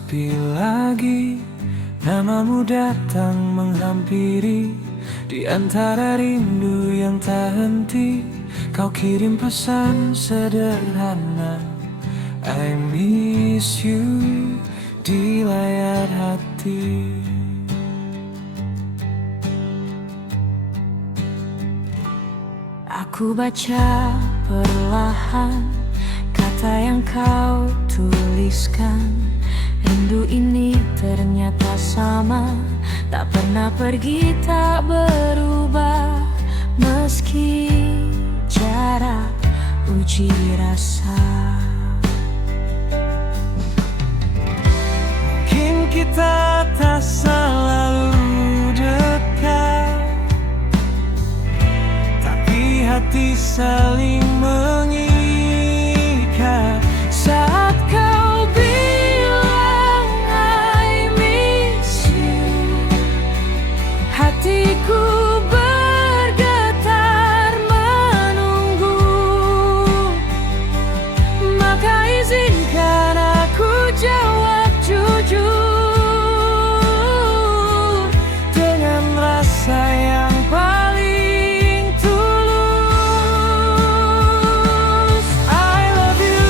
sepi lagi, namamu datang menghampiri. Di antara rindu yang tak henti, kau kirim pesan sederhana, I miss you, di layar hati. Aku baca perlahan kata yang kau tuliskan. Rindu ini ternyata sama, tak pernah pergi, tak berubah. Meski jarak uji rasa. Mungkin kita tak selalu dekat, tapi hati saling mengikat. Saat kau bilang I miss you, hatiku bergetar menunggu. Maka izinkan aku jawab jujur, dengan rasa yang paling tulus. I love you,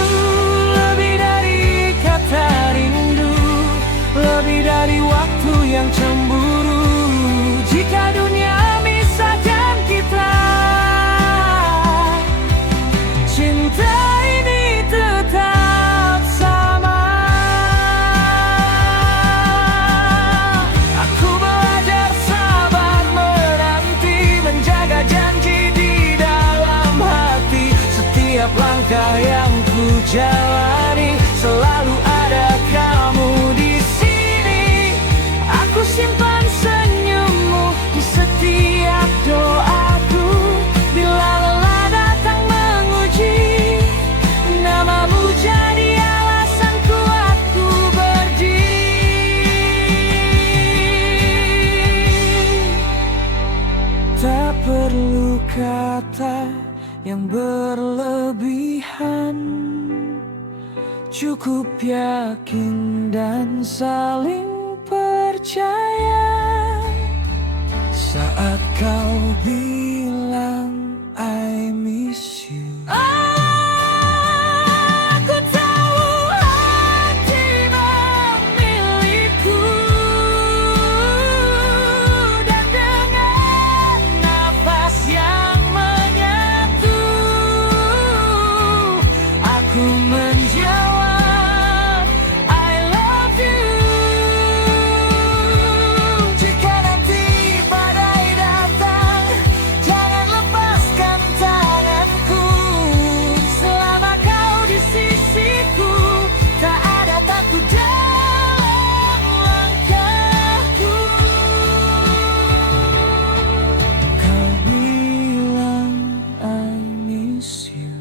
lebih dari kata rindu, lebih dari waktu yang cemburu. Jika dunia misahkan kita, cinta ini tetap sama. Aku belajar sabar menanti, menjaga janji di dalam hati. Setiap langkah yang ku jalani, selalu ada kamu di sini. Aku simpan senyummu di setiap doaku. Bila lelah datang menguji, namamu jadi alasan kuatku berdiri. Tak perlu kata yang berlebihan, cukup yakin dan saling percaya. Saat kau bilang I miss you, aku tahu hati memiliku. Dan dengan nafas yang menyatu, aku menjawab I love you. Jika nanti badai datang, jangan lepaskan tanganku. Selama kau di sisiku, tak ada takut dalam langkahku. Kau bilang I miss you,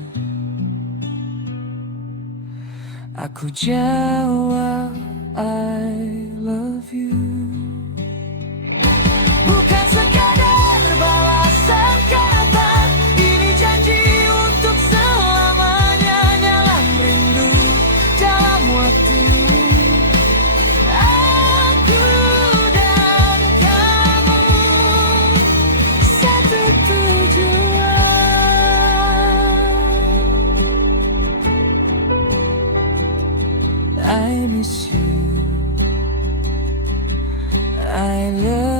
aku jawab I love you. Bukan sekadar balasan kata, ini janji untuk selamanya. Dalam rindu, dalam waktu, aku dan kamu satu tujuan. I miss you, I love